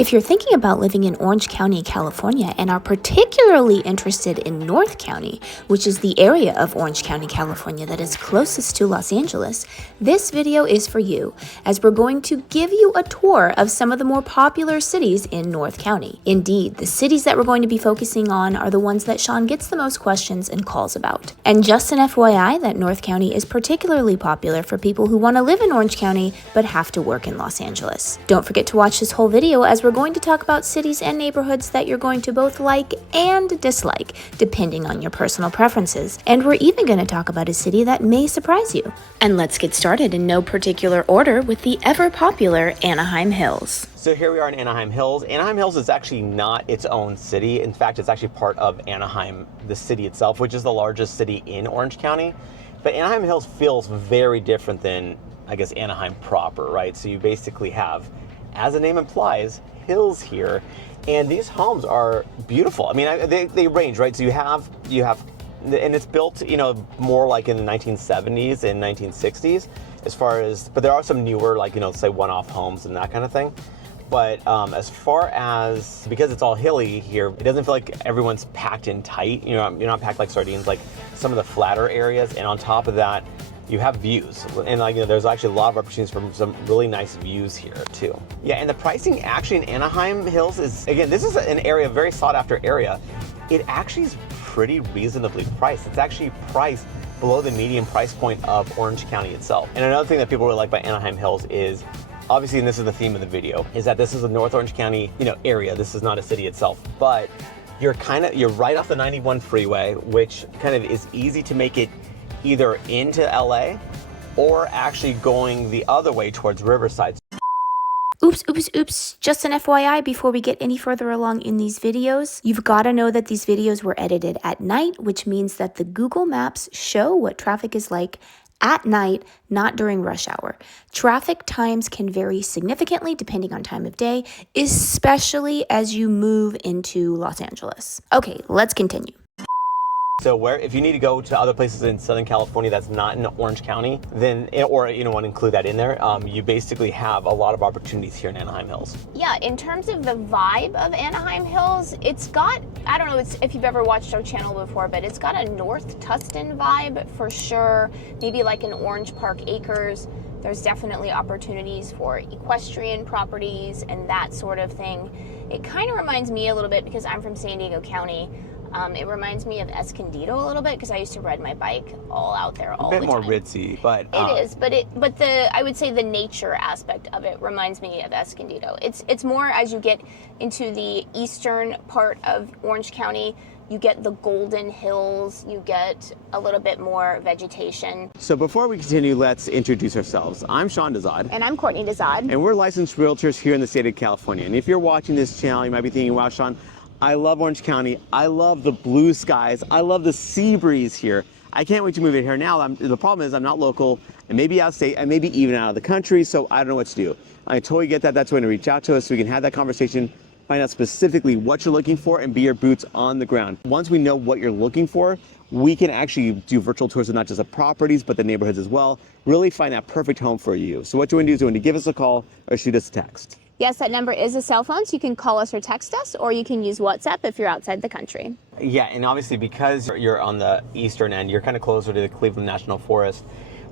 If you're thinking about living in Orange County, California, and are particularly interested in North County, which is the area of Orange County, California that is closest to Los Angeles, this video is for you, as we're going to give you a tour of some of the more popular cities in North County. Indeed, the cities that we're going to be focusing on are the ones that Sean gets the most questions and calls about. And just an FYI that North County is particularly popular for people who want to live in Orange County but have to work in Los Angeles. Don't forget to watch this whole video as we're going to talk about cities and neighborhoods that you're going to both like and dislike, depending on your personal preferences. And we're even going to talk about a city that may surprise you. And let's get started in no particular order with the ever-popular Anaheim Hills. So here we are in Anaheim Hills. Anaheim Hills is actually not its own city. In fact, it's actually part of Anaheim, the city itself, which is the largest city in Orange County. But Anaheim Hills feels very different than, I guess, Anaheim proper, right? So you basically have, as the name implies, hills here, and these homes are beautiful. I mean, they range, right? So you have, and it's built, more like in the 1970s and 1960s, as far as, but there are some newer, like, say one-off homes and that kind of thing. But as far as, because it's all hilly here, it doesn't feel like everyone's packed in tight. You're not packed like sardines, like some of the flatter areas. And on top of that, you have views. And there's actually a lot of opportunities for some really nice views here too. Yeah, and the pricing actually in Anaheim Hills is, again, this is an area, very sought after area. It actually is pretty reasonably priced. It's actually priced below the median price point of Orange County itself. And another thing that people really like by Anaheim Hills is, obviously, and this is the theme of the video, is that this is a North Orange County, area. This is not a city itself, but you're right off the 91 freeway, which kind of is easy to make it either into LA or actually going the other way towards Riverside. Oops. Just an FYI before we get any further along in these videos, you've got to know that these videos were edited at night, which means that the Google Maps show what traffic is like at night, not during rush hour. Traffic times can vary significantly depending on time of day, especially as you move into Los Angeles. Okay, let's continue. So if you need to go to other places in Southern California that's not in Orange County, then, or want to include that in there, you basically have a lot of opportunities here in Anaheim Hills. Yeah, in terms of the vibe of Anaheim Hills, it's got, I don't know if you've ever watched our channel before, but it's got a North Tustin vibe for sure. Maybe like an Orange Park Acres. There's definitely opportunities for equestrian properties and that sort of thing. It kind of reminds me a little bit, because I'm from San Diego County, it reminds me of Escondido a little bit, because I used to ride my bike all out there all the time. A bit more ritzy, but it is. But I would say the nature aspect of it reminds me of Escondido. It's more as you get into the eastern part of Orange County, you get the Golden Hills, you get a little bit more vegetation. So before we continue, let's introduce ourselves. I'm Sean Dezad. And I'm Courtney Dezad. And we're licensed realtors here in the state of California. And if you're watching this channel, you might be thinking, wow, Sean, I love Orange County. I love the blue skies. I love the sea breeze here. I can't wait to move in here now. The problem is I'm not local, and maybe out of state, and maybe even out of the country, so I don't know what to do. I totally get that. That's when to reach out to us so we can have that conversation, find out specifically what you're looking for, and be your boots on the ground. Once we know what you're looking for, we can actually do virtual tours of not just the properties, but the neighborhoods as well. Really find that perfect home for you. So what you want to do is you want to give us a call or shoot us a text. Yes, that number is a cell phone, so you can call us or text us, or you can use WhatsApp if you're outside the country. Yeah, and obviously because you're on the eastern end, you're kind of closer to the Cleveland National Forest,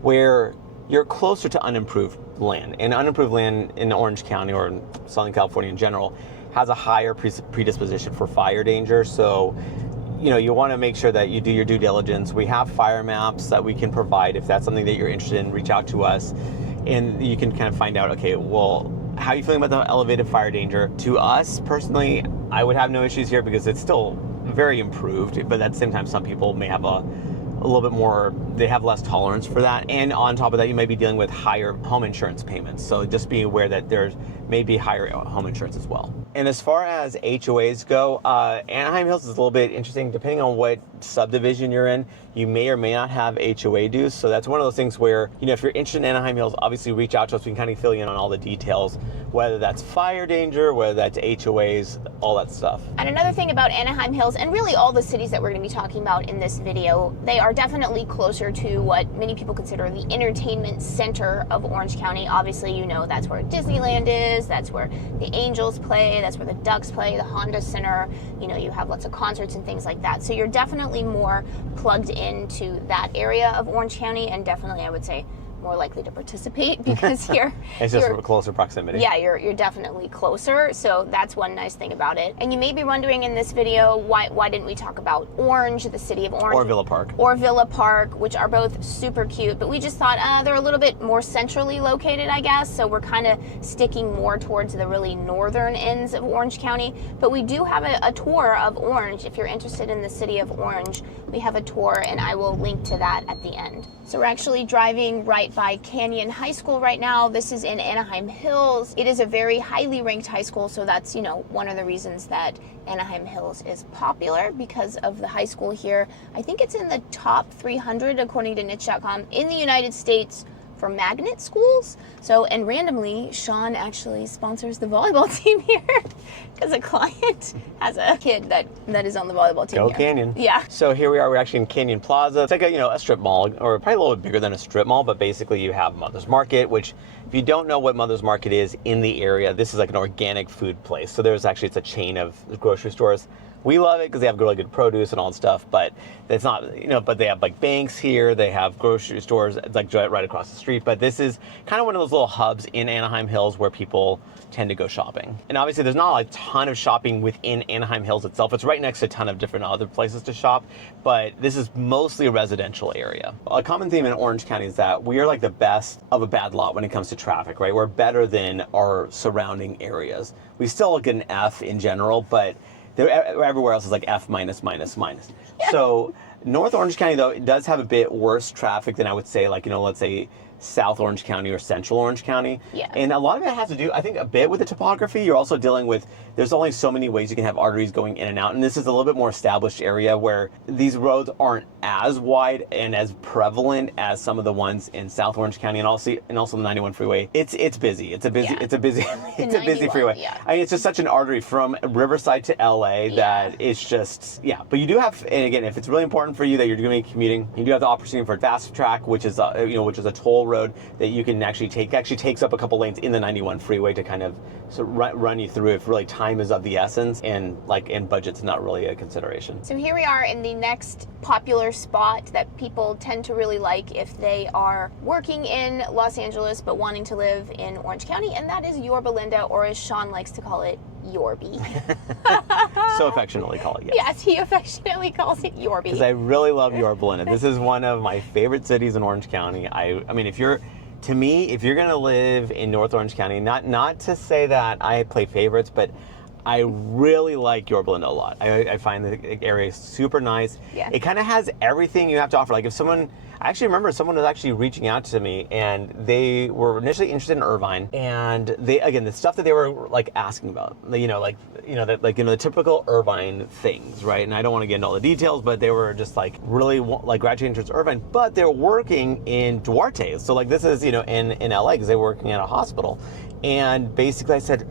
where you're closer to unimproved land. And unimproved land in Orange County or in Southern California in general has a higher predisposition for fire danger. So, you want to make sure that you do your due diligence. We have fire maps that we can provide. If that's something that you're interested in, reach out to us, and you can kind of find out, okay, well, how are you feeling about the elevated fire danger? To us, personally, I would have no issues here because it's still very improved, but at the same time, some people may have a little bit more, they have less tolerance for that. And on top of that, you may be dealing with higher home insurance payments. So just be aware that there may be higher home insurance as well. And as far as HOAs go, Anaheim Hills is a little bit interesting. Depending on what subdivision you're in, you may or may not have HOA dues. So that's one of those things where, if you're interested in Anaheim Hills, obviously reach out to us. We can kind of fill you in on all the details, whether that's fire danger, whether that's HOAs, all that stuff. And another thing about Anaheim Hills, and really all the cities that we're going to be talking about in this video, they are definitely closer to what many people consider the entertainment center of Orange County. Obviously, that's where Disneyland is. is. That's where the Angels play. That's where the Ducks play, the Honda Center. You know, you have lots of concerts and things like that. So you're definitely more plugged into that area of Orange County, and definitely, I would say, more likely to participate because it's just closer proximity. Yeah, you're definitely closer, so that's one nice thing about it. And you may be wondering in this video, why didn't we talk about Orange, the city of Orange? Or Villa Park. Or Villa Park, which are both super cute, but we just thought they're a little bit more centrally located, I guess, so we're kind of sticking more towards the really northern ends of Orange County. But we do have a tour of Orange. If you're interested in the city of Orange, we have a tour, and I will link to that at the end. So we're actually driving right by Canyon High School right now. This is in Anaheim Hills. It is a very highly ranked high school, so that's, you know, one of the reasons that Anaheim Hills is popular, because of the high school here. I think it's in the top 300 according to niche.com in the United States for magnet schools. So, and randomly, Sean actually sponsors the volleyball team here because a client has a kid that is on the volleyball team. Go here. Canyon. Yeah. So here we are, we're actually in Canyon Plaza. It's like a strip mall, or probably a little bit bigger than a strip mall, but basically you have Mother's Market, which if you don't know what Mother's Market is in the area, this is like an organic food place. So it's a chain of grocery stores. We love it because they have really good produce and all that stuff, but it's not, but they have like banks here, they have grocery stores, it's like right across the street. But this is kind of one of those little hubs in Anaheim Hills where people tend to go shopping. And obviously there's not a ton of shopping within Anaheim Hills itself. It's right next to a ton of different other places to shop, but this is mostly a residential area. A common theme in Orange County is that we are like the best of a bad lot when it comes to traffic, right? We're better than our surrounding areas. We still get an F in general, but everywhere else is like F minus, minus, minus. So North Orange County, though, it does have a bit worse traffic than I would say, like, let's say South Orange County or Central Orange County. Yeah. And a lot of it has to do, I think, a bit with the topography. You're also dealing with, there's only so many ways you can have arteries going in and out. And this is a little bit more established area where these roads aren't as wide and as prevalent as some of the ones in South Orange County, and also the 91 freeway. It's busy. It's a busy freeway. Yeah. I mean, it's just such an artery from Riverside to LA that it's just, But you do have, and again, if it's really important for you that you're going to be commuting, you do have the opportunity for Fast Track, which is a toll road that you can actually take. Actually takes up a couple lanes in the 91 freeway to kind of run you through if really time is of the essence and budget's not really a consideration. So here we are in the next popular spot that people tend to really like if they are working in Los Angeles but wanting to live in Orange County, and that is Yorba Linda, or as Sean likes to call it, Yorby. So affectionately call it, yes. Yes, he affectionately calls it Yorby. Because I really love Yorba Linda. This is one of my favorite cities in Orange County. I mean, if you're going to live in North Orange County, not to say that I play favorites, but I really like Yorba Linda a lot. I find the area super nice. Yeah. It kind of has everything you have to offer. Like I actually remember someone was actually reaching out to me, and they were initially interested in Irvine, and the stuff that they were like asking about, the typical Irvine things, right? And I don't want to get into all the details, but they were just like really like graduating towards Irvine, but they're working in Duarte. So like this is in LA because they're working at a hospital, and basically I said,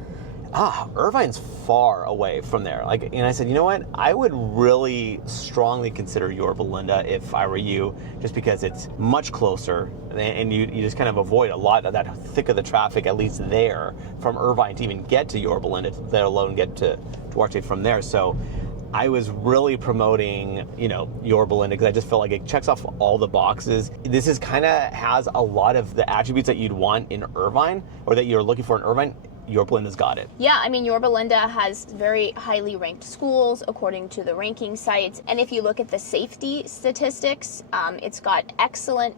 Irvine's far away from there. And I said, you know what? I would really strongly consider Yorba Linda if I were you, just because it's much closer, and you just kind of avoid a lot of that thick of the traffic, at least there, from Irvine to even get to Yorba Linda, let alone get to Duarte from there. So I was really promoting, Yorba Linda because I just felt like it checks off all the boxes. This is kind of has a lot of the attributes that you'd want in Irvine, or that you're looking for in Irvine. Yorba Linda's got it. Yeah, I mean, Yorba Linda has very highly ranked schools according to the ranking sites. And if you look at the safety statistics, it's got excellent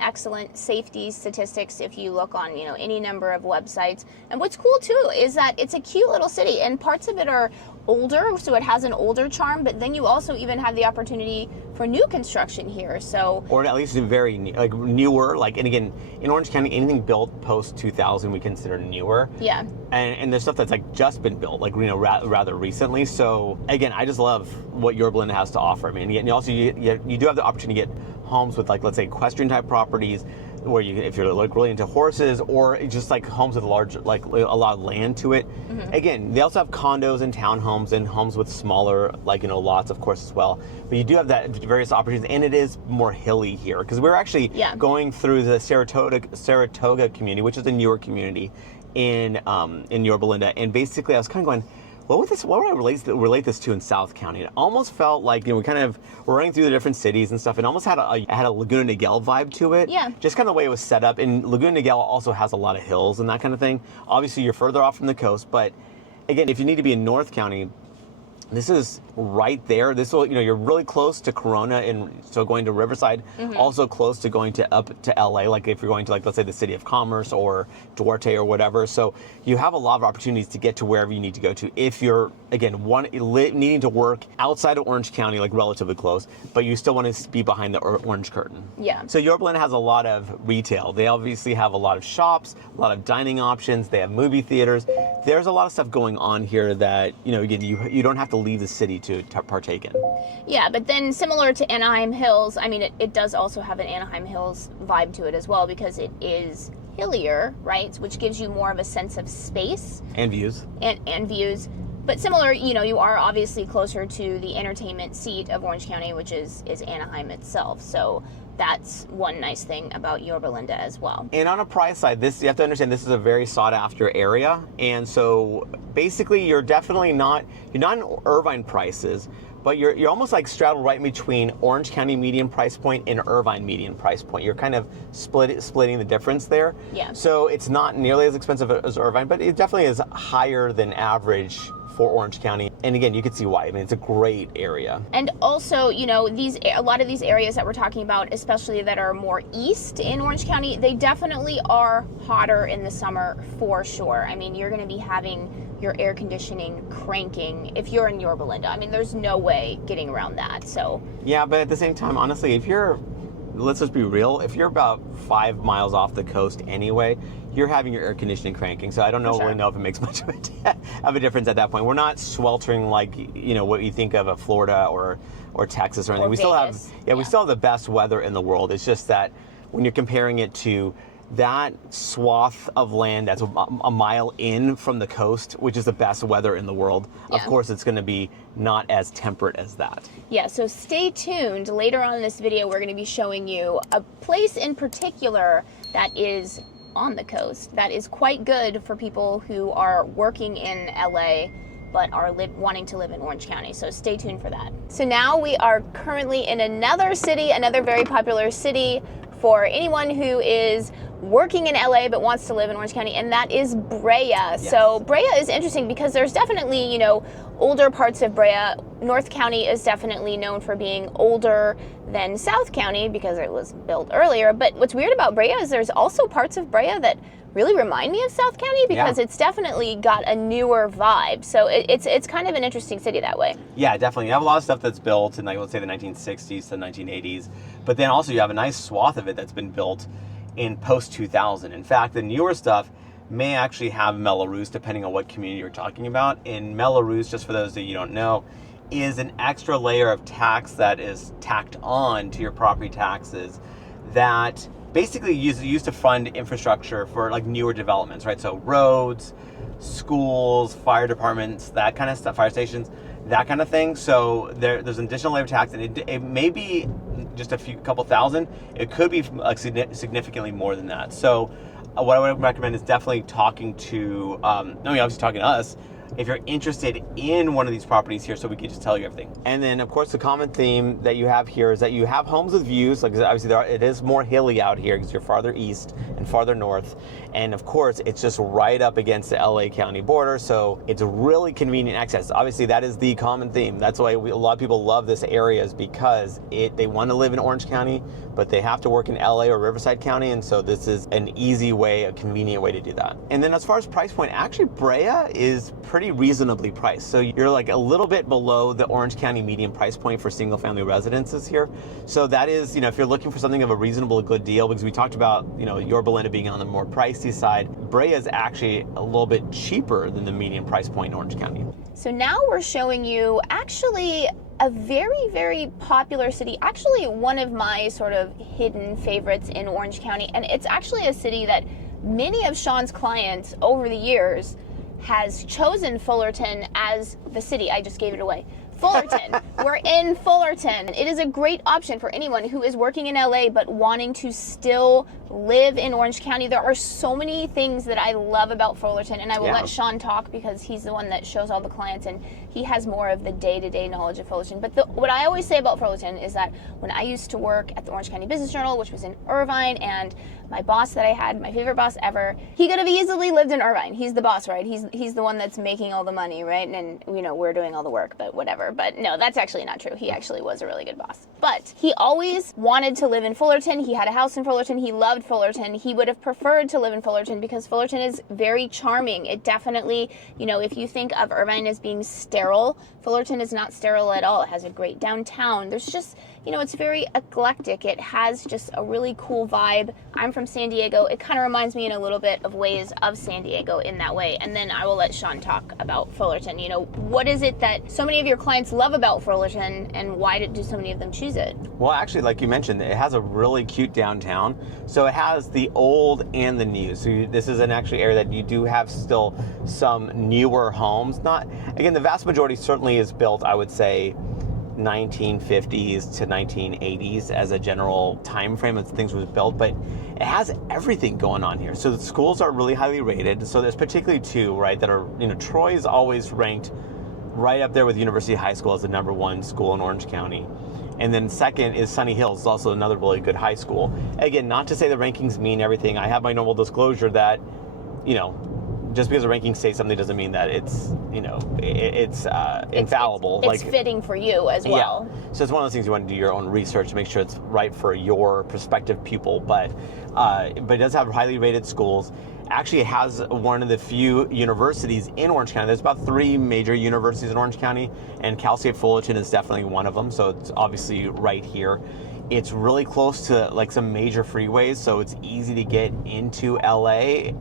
safety statistics if you look on, any number of websites. And what's cool too is that it's a cute little city, and parts of it are older, so it has an older charm, but then you also even have the opportunity for new construction here. So, or at least very newer, and again, in Orange County, anything built post 2000 we consider newer. Yeah. And there's stuff that's just been built, rather recently. So again, I just love what Yorba Linda has to offer. I mean, you also you do have the opportunity to get homes with let's say equestrian type properties, where you, if you're really into horses, or just homes with a lot of land to it. Mm-hmm. Again, they also have condos and townhomes and homes with smaller lots, of course, as well. But you do have that various opportunities, and it is more hilly here because we're actually going through the Saratoga community, which is a newer community, in Yorba Linda, and basically I was kind of going, what would I relate this to in South County? It almost felt like, you know, we're running through the different cities and stuff. It almost had a Laguna Niguel vibe to it. Yeah. Just kind of the way it was set up. And Laguna Niguel also has a lot of hills and that kind of thing. Obviously, you're further off from the coast, but again, if you need to be in North County, this is right there. This will, you know, you're really close to Corona, and so going to Riverside, also close to going up to LA, like if you're going to, like, let's say the City of Commerce or Duarte or whatever. So you have a lot of opportunities to get to wherever you need to go to if you're, again, needing to work outside of Orange County, like relatively close, but you still want to be behind the orange curtain. Yeah. So Yorba Linda has a lot of retail. They obviously have a lot of shops, a lot of dining options. They have movie theaters. There's a lot of stuff going on here that, you know, again, you don't have to leave the city to partake in. Yeah, but then similar to Anaheim Hills, I mean, it does also have an Anaheim Hills vibe to it as well, because it is hillier, right? Which gives you more of a sense of space. And views. And views. But similar, you know, you are obviously closer to the entertainment seat of Orange County, which is Anaheim itself. So that's one nice thing about Yorba Linda as well. And on a price side, you have to understand this is a very sought after area. And so basically you're not in Irvine prices, but you're almost like straddled right in between Orange County median price point and Irvine median price point. You're kind of splitting the difference there. Yeah. So it's not nearly as expensive as Irvine, but it definitely is higher than average for Orange County. And again, you can see why. I mean, it's a great area. And also, you know, a lot of these areas that we're talking about, especially that are more east in Orange County, they definitely are hotter in the summer for sure. I mean, you're going to be having your air conditioning cranking if you're in Yorba Linda. I mean, there's no way getting around that. So yeah, but at the same time, honestly, let's just be real, if you're about 5 miles off the coast anyway, you're having your air conditioning cranking. So I don't really know if it makes much of a difference at that point. We're not sweltering like, you know, what you think of Florida or Texas or anything. Or we Vegas. still have we still have the best weather in the world. It's just that when you're comparing it to that swath of land that's a mile in from the coast, which is the best weather in the world, of course it's going to be not as temperate as that. Yeah, so stay tuned. Later on in this video, we're going to be showing you a place in particular that is on the coast that is quite good for people who are working in LA but are wanting to live in Orange County. So stay tuned for that. So now we are currently in another city, another very popular city for anyone who is working in LA but wants to live in Orange County, and that is Brea. Yes. So Brea is interesting because there's definitely, you know, older parts of Brea. North County is definitely known for being older than South County because it was built earlier. But what's weird about Brea is there's also parts of Brea that really remind me of South County because it's definitely got a newer vibe. So it's kind of an interesting city that way. Yeah, definitely. You have a lot of stuff that's built in, like, let's say the 1960s to 1980s, but then also you have a nice swath of it that's been built in post-2000. In fact, the newer stuff may actually have Melrose, depending on what community you're talking about. And Melrose, just for those that you don't know, is an extra layer of tax that is tacked on to your property taxes that basically used to fund infrastructure for, like, newer developments, right? So roads, schools, fire departments, that kind of stuff, fire stations, that kind of thing. So there's an additional layer of tax, and it may be just a couple thousand. It could be like significantly more than that. So what I would recommend is definitely talking to, obviously talking to us, if you're interested in one of these properties here, so we can just tell you everything. And then, of course, the common theme that you have here is that you have homes with views. Like, obviously, it is more hilly out here because you're farther east and farther north. And, of course, it's just right up against the LA County border, so it's really convenient access. Obviously, that is the common theme. That's why a lot of people love this area, is because they want to live in Orange County, but they have to work in LA or Riverside County, and so this is an easy way, a convenient way to do that. And then as far as price point, actually Brea is pretty reasonably priced. So you're like a little bit below the Orange County median price point for single family residences here. So that is, if you're looking for something of a reasonable, good deal, because we talked about, Yorba Linda being on the more pricey side, Brea is actually a little bit cheaper than the median price point in Orange County. So now we're showing you actually a very, very popular city, actually one of my sort of hidden favorites in Orange County. And it's actually a city that many of Sean's clients over the years has chosen Fullerton as the city. I just gave it away. Fullerton. We're in Fullerton. It is a great option for anyone who is working in LA but wanting to still live in Orange County. There are so many things that I love about Fullerton, and I will let Sean talk because he's the one that shows all the clients and he has more of the day-to-day knowledge of Fullerton. But what I always say about Fullerton is that when I used to work at the Orange County Business Journal, which was in Irvine, and my boss that I had, my favorite boss ever, he could have easily lived in Irvine. He's the boss, right? He's the one that's making all the money, right? And we're doing all the work, but whatever. But no, that's actually not true. He actually was a really good boss. But he always wanted to live in Fullerton. He had a house in Fullerton. He loved Fullerton. He would have preferred to live in Fullerton because Fullerton is very charming. It definitely, if you think of Irvine as being sterile, Fullerton is not sterile at all. It has a great downtown. There's just, it's very eclectic. It has just a really cool vibe. I'm from San Diego. It kind of reminds me in a little bit of ways of San Diego in that way. And then I will let Sean talk about Fullerton. What is it that so many of your clients love about Fullerton, and why do so many of them choose it? Well, actually, like you mentioned, it has a really cute downtown. So it has the old and the new. So this is an actually area that you do have still some newer homes. Again, the vast majority certainly is built, I would say, 1950s to 1980s as a general time frame as things was built, but it has everything going on here. So the schools are really highly rated. So there's particularly two, right, that are, Troy is always ranked right up there with University High School as the #1 school in Orange County. And then second is Sunny Hills, also another really good high school. Again, not to say the rankings mean everything. I have my normal disclosure that, just because a ranking says something doesn't mean that it's, it's infallible. It's fitting for you as well. Yeah. So it's one of those things you want to do your own research to make sure it's right for your prospective pupil. But it does have highly rated schools. Actually, it has one of the few universities in Orange County. There's about 3 major universities in Orange County, and Cal State Fullerton is definitely one of them. So it's obviously right here. It's really close to some major freeways, so it's easy to get into LA.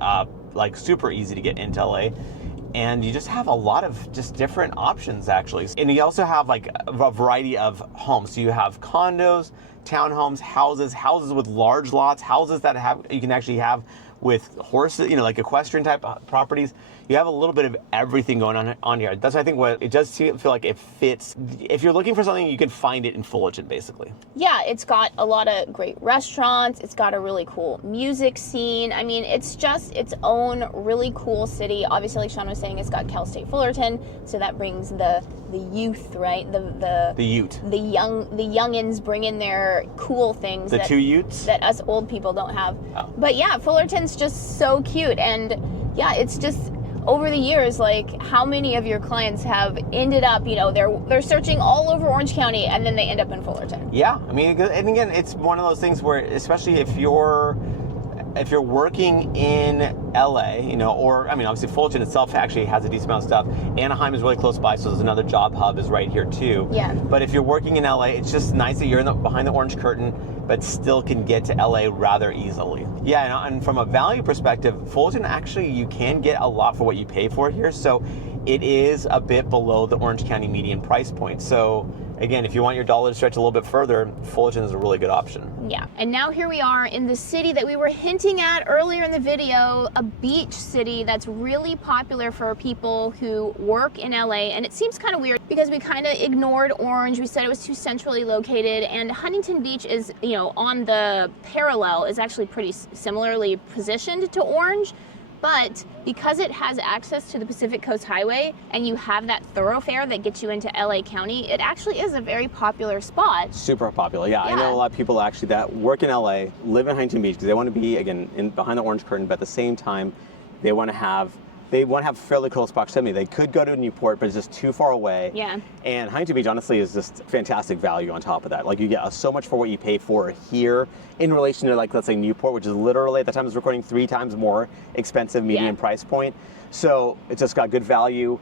Super easy to get into LA, and you just have a lot of just different options actually. And you also have a variety of homes. So you have condos, townhomes, houses with large lots, houses that you can actually have with horses, like equestrian type properties. You have a little bit of everything going on here. That's, I think, what it does feel like it fits. If you're looking for something, you can find it in Fullerton, basically. Yeah, it's got a lot of great restaurants. It's got a really cool music scene. I mean, it's just its own really cool city. Obviously, like Sean was saying, it's got Cal State Fullerton, so that brings the youth, right? The ute. The youngins bring in their cool things. The 2 utes that us old people don't have. Oh. But yeah, Fullerton's just so cute, and yeah, it's just. Over the years, how many of your clients have ended up, they're searching all over Orange County and then they end up in Fullerton? Yeah, I mean, and again, it's one of those things where, especially if you're working in LA, or, obviously Fullerton itself actually has a decent amount of stuff. Anaheim is really close by, so there's another job hub is right here too. Yeah. But if you're working in LA, it's just nice that you're behind the orange curtain, but still can get to LA rather easily. Yeah, and from a value perspective, Fullerton actually, you can get a lot for what you pay for here. So it is a bit below the Orange County median price point. So again, if you want your dollar to stretch a little bit further, Fullerton is a really good option. Yeah, and now here we are in the city that we were hinting at earlier in the video, a beach city that's really popular for people who work in LA. And it seems kind of weird because we kind of ignored Orange. We said it was too centrally located, and Huntington Beach is, on the parallel, is actually pretty similarly positioned to Orange. But because it has access to the Pacific Coast Highway and you have that thoroughfare that gets you into LA County, it actually is a very popular spot. Super popular, yeah. I know a lot of people actually that work in LA, live in Huntington Beach because they want to be, again, behind the orange curtain, but at the same time, they want to have fairly close proximity. They could go to Newport, but it's just too far away. Yeah. And Huntington Beach, honestly, is just fantastic value on top of that. You get so much for what you pay for here in relation to, let's say Newport, which is literally, at the time I was recording, 3 times more expensive median price point. So it's just got good value.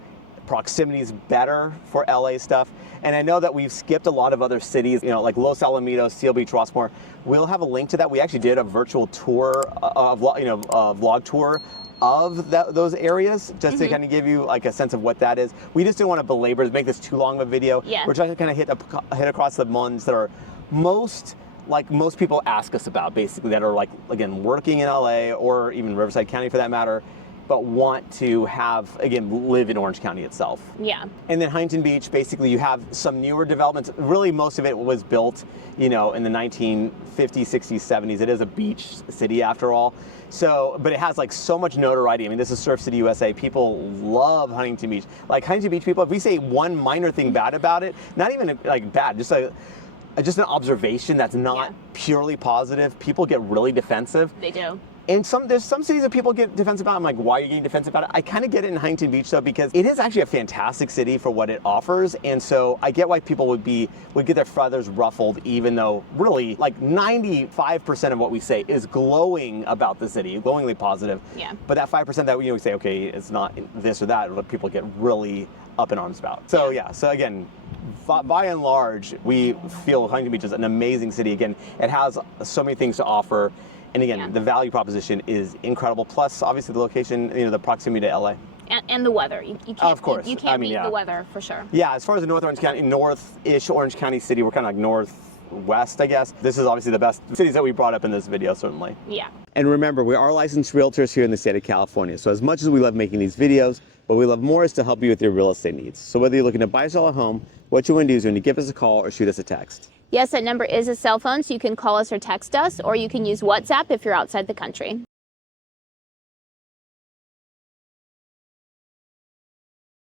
Proximity is better for LA stuff. And I know that we've skipped a lot of other cities, like Los Alamitos, Seal Beach, Rossmore. We'll have a link to that. We actually did a virtual tour, a vlog tour of those areas, just to kind of give you a sense of what that is. We just didn't want to belabor, make this too long of a video. Yeah. We're trying to kind of hit across the ones that are most people ask us about, basically, that are again, working in LA or even Riverside County for that matter, but want to have, again, live in Orange County itself. Yeah. And then Huntington Beach, basically you have some newer developments. Really, most of it was built, in the 1950s, 60s, 70s. It is a beach city after all. So, but it has like so much notoriety. I mean, this is Surf City, USA. People love Huntington Beach. Like Huntington Beach people, if we say one minor thing bad about it, not even like bad, just an observation that's not purely positive, people get really defensive. They do. And there's some cities that people get defensive about. I'm like, why are you getting defensive about it? I kind of get it in Huntington Beach though, because it is actually a fantastic city for what it offers. And so I get why people would get their feathers ruffled, even though really like 95% of what we say is glowing about the city, glowingly positive. Yeah. But that 5% that we say, okay, it's not this or that, what people get really up in arms about. So so again, by and large, we feel Huntington Beach is an amazing city. Again, it has so many things to offer. And again, the value proposition is incredible. Plus, obviously, the location, the proximity to LA. And the weather. You can't, of course. You can't beat the weather, for sure. Yeah, as far as the north-ish Orange County city, we're kind of like northwest, I guess. This is obviously the best cities that we brought up in this video, certainly. Yeah. And remember, we are licensed realtors here in the state of California. So as much as we love making these videos, what we love more is to help you with your real estate needs. So whether you're looking to buy or sell a home, what you want to do is you want to give us a call or shoot us a text. Yes, that number is a cell phone, so you can call us or text us, or you can use WhatsApp if you're outside the country.